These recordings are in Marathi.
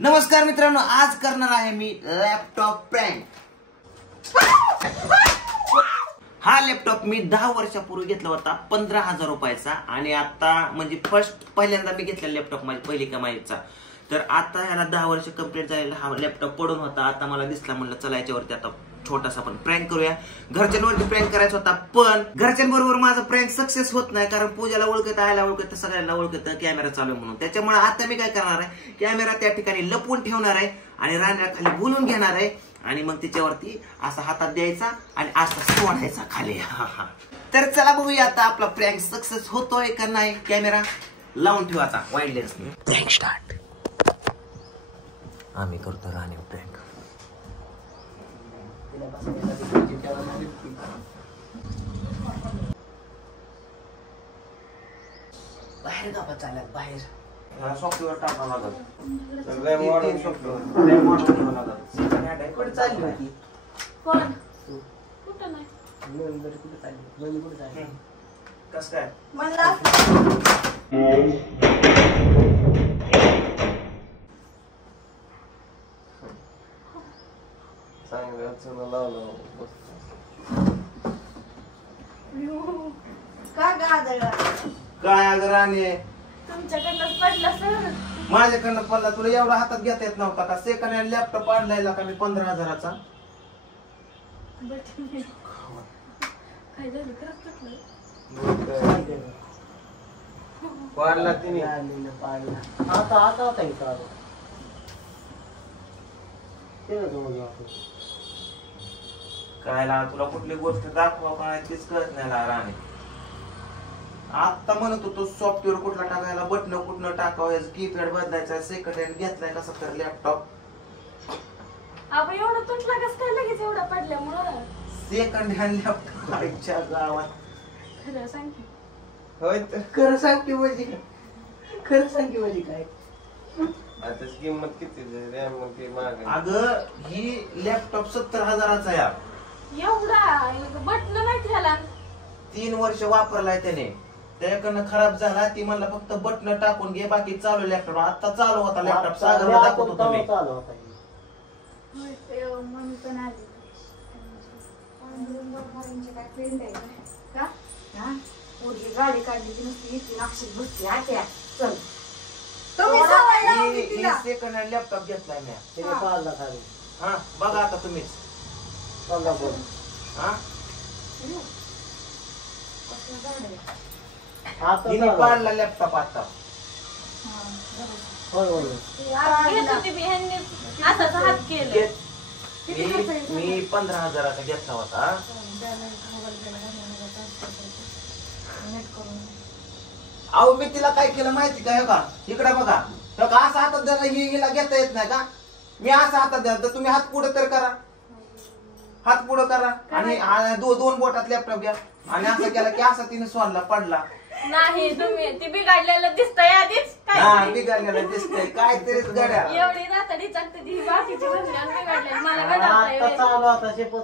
नमस्कार मित्रांनो, आज करणार आहे मी लॅपटॉप प्रँक। हा लॅपटॉप मी 10 वर्षापूर्वी घेतला होता 15,000 रुपयाचा आणि आता म्हणजे पहिल्यांदा मी घेतलेला लॅपटॉप माझी पहिली कमाईचा। तर आता ह्याला 10 वर्ष कंप्लीट झालेला हा लॅपटॉप पडून होता। आता मला दिसला, म्हणलं चला याच्यावरती आता छोटासा पण प्रँक करूया। घरच्यांवरती प्रँक करायचा होता, पण घरच्यांबरोबर माझा प्रँक सक्सेस होत नाही, कारण पूजाला ओळखत, आयला ओळखत, सगळ्यांना ओळखत कॅमेरा चालू आहे म्हणून। त्याच्यामुळे आता मी काय करणार आहे, कॅमेरा त्या ठिकाणी लपवून ठेवणार आहे आणि रांगणाखाली बोलून घेणार आहे आणि मग त्याच्यावरती असा हातात द्यायचा आणि असा सोडायचा खाली। तर चला बघूया आता आपला प्रँक सक्सेस होतोय का नाही। कॅमेरा लावून ठेवायचा वाईड लेन्सने। Prank start. आम्ही करतो राणी प्रँक। बाहेर गावात चालत, बाहेर सॉफ्टवेअर टाकावं लागत, कुठे चालली होती? कुठं नाही, कुठे चालली? कस काय काय अगं राणी, तुमच्याकडनं पडला सर? माझ्याकडनं पडला? तुला एवढा हातात घेता येत नव्हता का? सेकंड हँड लॅपटॉप आणलाय का मी 15,000चा? काय झालं? पाडला तिने आता काय ला तुला कुठली गोष्ट दाखवा काय तीच कळत नाही ला राणी। आता म्हणत होतो सॉफ्टवेअर कुठला टाकायला, बटन कुठनं टाकावं, कीपॅड बदलायचा, सेकंड हँड घेतलाय कसा तर लॅपटॉप। अबे एवढा तुटला कस काय लगेच एवढा पडल्यामुळं? सेकंड हँड लॅपटॉप आईच्या गावात। खरं सांग की। होय तर खरं सांग की म्हणजे काय? खरं सांग की म्हणजे काय? आता किंमत किती रॅम ती महाग आहे। अगं ही लॅपटॉप 70,000चा यार। एवढा बटन नाही त्याला? 3 वर्ष वापरलाय त्याने, त्याकडनं खराब झाला। ती म्हणला फक्त बटन टाकून घे, बाकी चालू लॅपटॉप। आता चालू होता लॅपटॉप, सागरला दाखवत होतो मी। मम्मी पण आली का? गाडी काढली की नुसती इथे नाक्षीत बसते आट्या। चल सेकंड हँड लॅपटॉप घेतलाय मी। हा बघा आता तुम्हीच हिने पाडला लॅपटॉप आता। असंच हात केलं। मी 15,000चा घेतला होता। अहो मी तिला काय केलं माहिती का? का इकडे बघा, असं हातात द्यायला हिला घेता येत नाही का? मी असं हातात द्या, तर तुम्ही हात पुढे तर करा, हात पुढे करा आणि दोन बोटात लॅपटॉप घ्या आणि असं केलं की असा तिने सोडला, पडला नाही। तुम्ही ती बिघडलेलं दिसतंय आधीच। काय बिघडलेलं दिसतंय? काय तरीच गड्या एवढी रातडी चाकते ती बाकीची म्हणल्यावर बिघडले। मला गडावता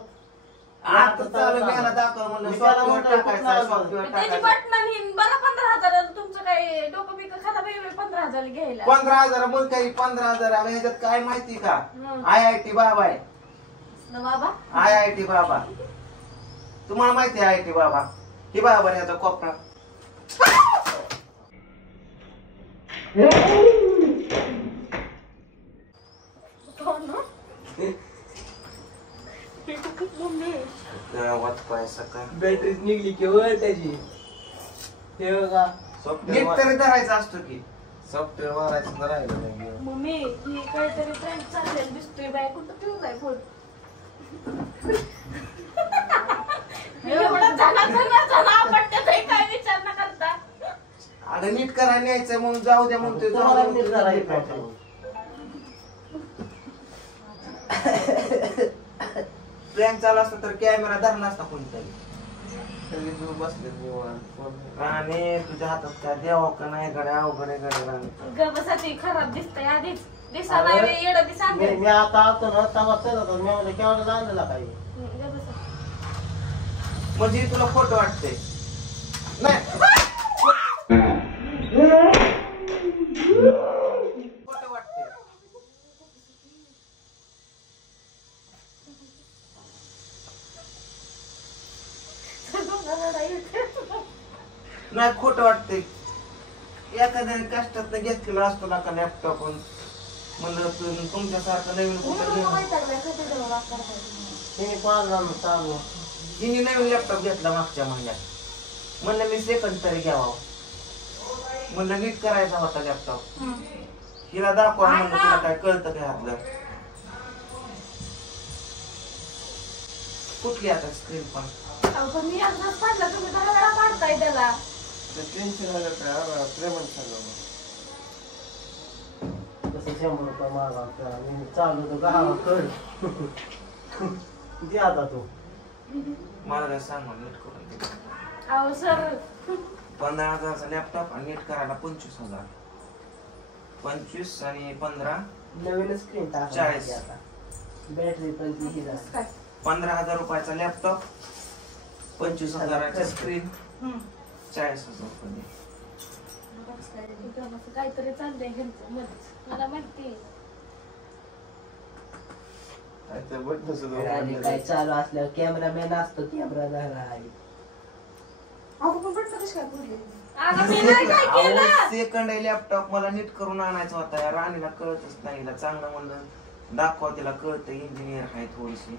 आता चालू मी ह्याला दाखव म्हणलं सॉफ्टवेअर टाकायचं, सॉफ्टवेअर त्याची टाकायचं। बटन बरं 15,000। तुमचं काही डोकं बिकं खराब आहे 15,000 घ्यायला? 15,000 मग काही 15,000? ह्याच्यात काय माहिती का? IIT बाबा आहे बाबा। IIT बाबा, तुम्हाला माहिती आहे IIT बाबा? ही बाबा ह्याचा कोपरा। बॅटरीच निघली की वर त्याची। हे बघा नीट तरी धरायचा असतो की सॉफ्टवेअर मारायचं तर राहिलं नाही। मम्मी ही काहीतरी फ्रेंड चाललेलं दिसतोय बाय, कुठं ठेवलाय फोन? एवढा जना आपटत्यात काय विचार न करता? अगं नीट करा, न्यायचं मग जाऊ द्या म्हणतोय। प्रँक चालू असता तर कॅमेरा धरला असता कोणीतरी। बसले राणे तुझ्या हातात काय द्यावं का नाही गड्या? अवघड आहे गड्या राणे। गबसाठी खराब दिसतंय आधीच, दिसा नाही येडं दिसा। मी आता आतो ना तवा चलत मी म्हणलं केवढं जाणलं काय म्हणजे तुला खोटं वाटतंय? नाही खोटं वाटतंय। नाही खोटं वाटतंय. एखाद्याने कष्टात घेतलेला असतो ना का लॅपटॉप म्हणलं तुमच्यासारखं नवीन कुठं हिने नवीन लॅपटॉप घेतला मागच्या महिन्यात. म्हणलं मी सेकंड तरी घ्यावा. म्हणलं नीट करायचा होता लॅपटॉप. हिला दाखवा म्हणलं तुला काय कळतं काय आपलं. कुठली आता स्क्रीन पण मी आजच पाडला तुम्ही 10 वेळा पाडताय त्याला. टेन्शन आलं काय प्रेमन सांगा कसं 100 रुपये मागा मी चालू तो गावाकड दे आता तू मला काय सांगा नीट करून दे. अहो सर 15,000चा लॅपटॉप आणि नीट करायला 25,000. 25 आणि 15 नवीन स्क्रीन 40. आता बॅटरी पण ती 15,000 रुपयाचा लॅपटॉप 25,000ची स्क्रीन 40,000 रुपये. काहीतरी चाललंय ह्यांचं मध्येच मला माहिती. काय चालू असल्यावर कॅमेरामॅन असतो कॅमेरा झाला आहे. सेकंड लॅपटॉप मला नीट करून आणायचा होता. राणीला कळतच नाही. चांगलं म्हणलं दाखवा तिला कळतं. इंजिनियर आहे थोडीशी.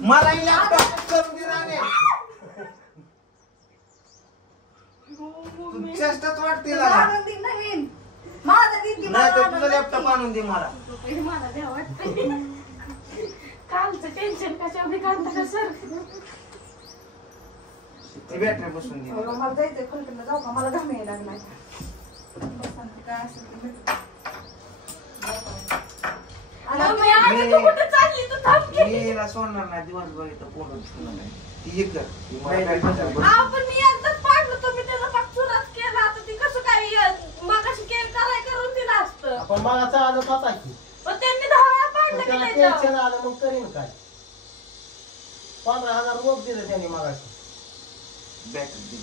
मला लॅपटॉप करून दे राणे. तू चेष्टाच वाटते नवीन नाही तर तुझा लॅपटॉप आणून दे मला. मला द्या वाटतं. कालचं टेन्शन कशा काढता का सर. ती बॅटरी बसून दे. मला जायचंय खोलकडनं जाऊ का मला घाम यायला लागलाय. काय असेल मी सोडणार नाही दिवसभर इथं कोण ती हे कर. पण मी एकदाच पाडलं तुम्ही त्याला पाचूनच केला. आता ती कसं काय मगाशी केल कराय करून दिला असतं. आपण मला चालत होता की पण त्यांनी 10 वेळा पाडलं की त्याच्यावर. टेन्शन आलं मग करीन काय. 15,000 रोप दिले त्यांनी मागाशी. बॅटरी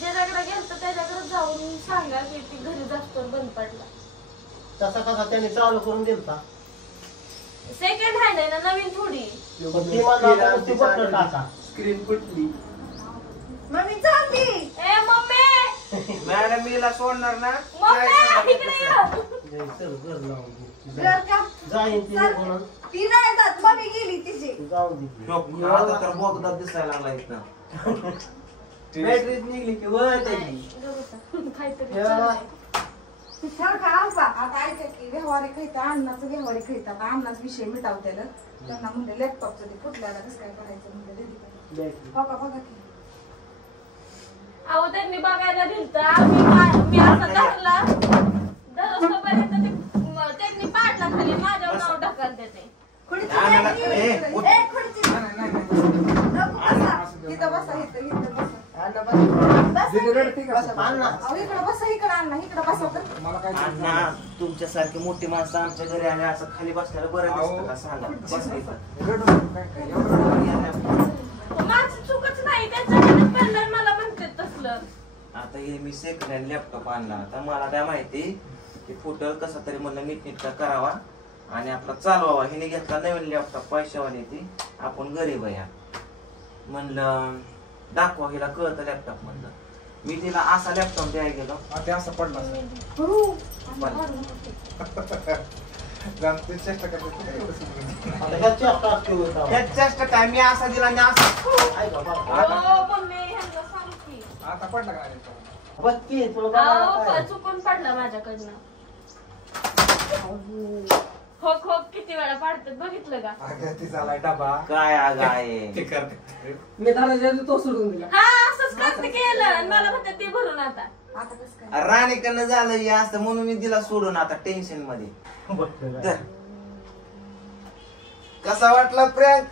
ज्याच्याकडे गेलं त्याच्याकडे जाऊन सांगा की ती घरी जास्त बंद पडला. तसा कसा त्यांनी चालू करून दिलता. सेकंड हँड आहे ना नवीन थोडी. स्क्रीन फुटली. मम्मी चालली. ए मम्मी मॅडम मीला सोडणार ना. मम्मी इकडे ये. ती नाही जात. मम्मी गेली तिची. आता तर बोगदा दिसायला लागला इथं. बॅटरीच निघली की वर त्याची. काहीतरी आता ऐका की व्यवहारिक अन्नाचं व्यवहारिक आता अन्नाच विषय मिटाव त्याला. त्यांना म्हणजे लॅपटॉपचं ते फुटल्याला कसं काय करायचं म्हणजे बघा बघा की. अहो त्यांनी बघायला दिलतं. मी आता धरला दररोजपर्यंत त्यांनी पाडला खाली माझ्यावर नाव ढकल देते. इथं बसा इथं बसा. तुमच्यासारखी मोठी माणसं आमच्या घरी आले असं खाली बसल्याला बरं दिसतं का सांगा. माझी चूकच नाही त्यांच्या मला म्हणते तसलं. आता हे मी सेकंड हँड लॅपटॉप आणला. आता मला काय माहिती की फुटल कसा तरी म्हणलं नीटनीटका करावा आणि आपला चालवावा. हिने घेतला नवीन लॅपटॉप पैशावाली ती. आपण गरीब आहे म्हणलं दाखवा हिला कळतं लॅपटॉप. म्हणलं मी तिला असा लॅपटॉप द्यायला गेलो. ते असं पडला चेष्टा काय मी असा दिला आणि असा. आता पडला का चुकून पडला माझ्याकडनं. हो हो किती वेळा पाडतात बघितलं का. डबा काय आग आहे. मी तो सोडून दिला. हा असंच करते केलं मला म्हणतात ते भरून आता. आता कसं काय राणीकडनं झालं हे असतं म्हणून मी दिला सोडून आता टेन्शन मध्ये. कसा वाटला प्रँक.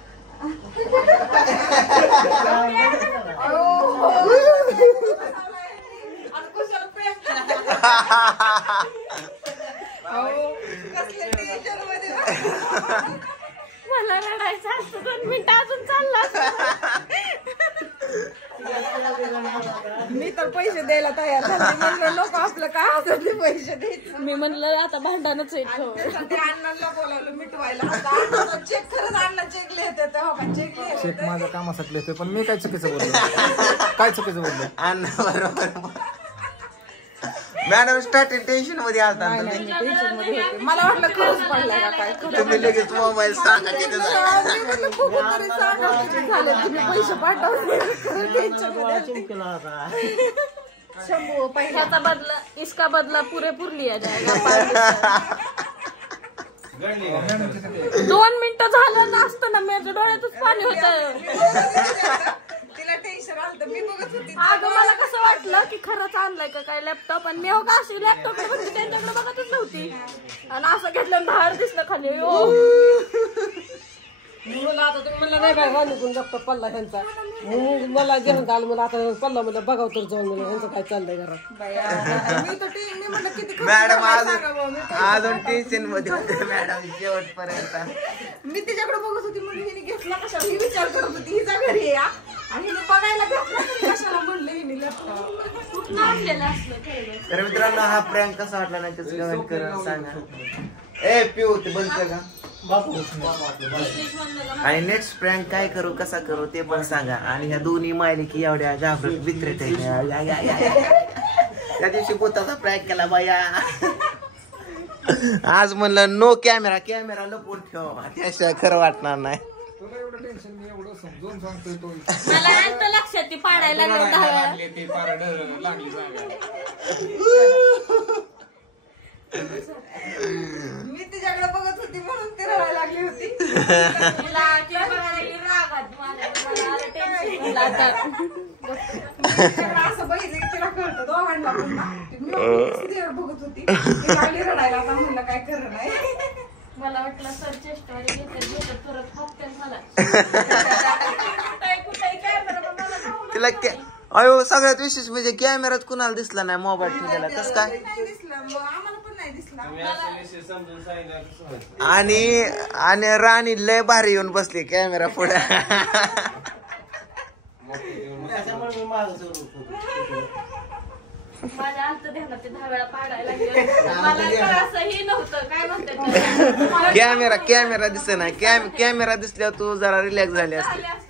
मला रडायचं असतं 2 मिनिटं अजून चालला. मी तर पैसे द्यायला तयार झाले. म्हणलं लोक आपलं काय असं ते पैसे द्यायचं. मी म्हणलं आता भांडणच आहे. त्यासाठी अण्णांना बोलावलं मिटवायला. आता चेक खरंच अण्णा चेक लिहित हो का चेक लिहित चेक माझ्या कामासाठी लिहितोय पण मी काय चुकीचं बोललो काय चुकीचं बोललो अण्णा बरोबर मॅडम स्टार्टिंग टेन्शन मध्ये आलता टेन्शन मध्ये होते. मला वाटलं खरंच पडलाय का काय तुम्ही लगेच मोबाईल सांगा तिथे जा. मी म्हणलं बघू तरी सांगा किती झाले तुम्ही पैसे पाठवले. टेन्शन मध्ये शंभू पहिला ह्याचा बदला इसका बदला पुरेपूर लिया जाएगा. 2 मिनिटं झालं नसतं ना माझ्या डोळ्यातच पाणी होतं. तिला टेन्शन आलं तर मी बघत होती. अगं मला कसं वाटलं की खरंच आणलाय का काय लॅपटॉप आणि मी हो का अशी लॅपटॉप बघते त्यांच्याकडे बघतच नव्हती आणि असं घेतलं बाहेर दिसलं खाली. मला आता तुम्ही म्हणलं नाही काय निघून जगतो पल्ला ह्यांचा मला जेवण झालं मला आता पल्ला मला बघाव तर जाऊन मला ह्यांचं काय चाललंय घरात. मी म्हणलं किती खर्च मॅडम झाला अजून सांगा बा. मी अजून टेन्शन मध्ये होते मॅडम शेवटपर्यंत. मी तिच्याकडे बघत होती म्हणून हिने घेतला कशाला ही विचार करत होती हिचा घरी या आणि हिने बघायला घेतला तरी कशाला म्हणलं हिने लॅपटॉप कुठं आणलेलं असलं खरं. तर मित्रांनो हा प्रँक कसा वाटला नाही कसं कमेंट करून सांगा. ए पिऊ ते बंद कर का. आणि नेक्स्ट प्रँक काय करू कसा करू ते पण सांगा. आणि ह्या दोन्ही मायली की एवढ्या घाबरत विक्रेत त्या दिवशी भूताचा प्रँक केला बाया. आज म्हणलं नो कॅमेरा कॅमेरा लपवून ठेव त्याशिवाय खरं वाटणार नाही. तुला एवढं टेन्शन मी एवढं समजून सांगतोय तो मला आता लक्षात ती पाडायला लागलं 10 वेळा. ते फार लागली सांगा. मी तिच्याकडे बघत होती म्हणून ती रडायला लागली होती. तिला ती बघायला रागात मला आलं टेन्शन. मला आता तिच्याकडे असं बघितलं की तिला कळतं दोघांना पण ना. मी तिच्याकडे बघत होती ती लागली रडायला. आता म्हणलं काय खरं नाही. मला वाटलं सर चेष्टावारी घेतात परत हॉस्टेल मला तिला अयो सगळ्यात विशेष म्हणजे कॅमेरात कुणाला दिसला नाही मोबाईल ठेवलेला कसं काय. नाही दिसलं मग आम्हाला पण नाही दिसला. आणि राणी लय भारी येऊन बसली कॅमेरा पुढे. माझ्या आलत ध्यानात ते 10 वेळा पाडायला लागले. मला तर असंही नव्हतं काय म्हणतात कॅमेरा दिसत नाही. कॅमेरा दिसल्यावर तू जरा रिलॅक्स झाली असते.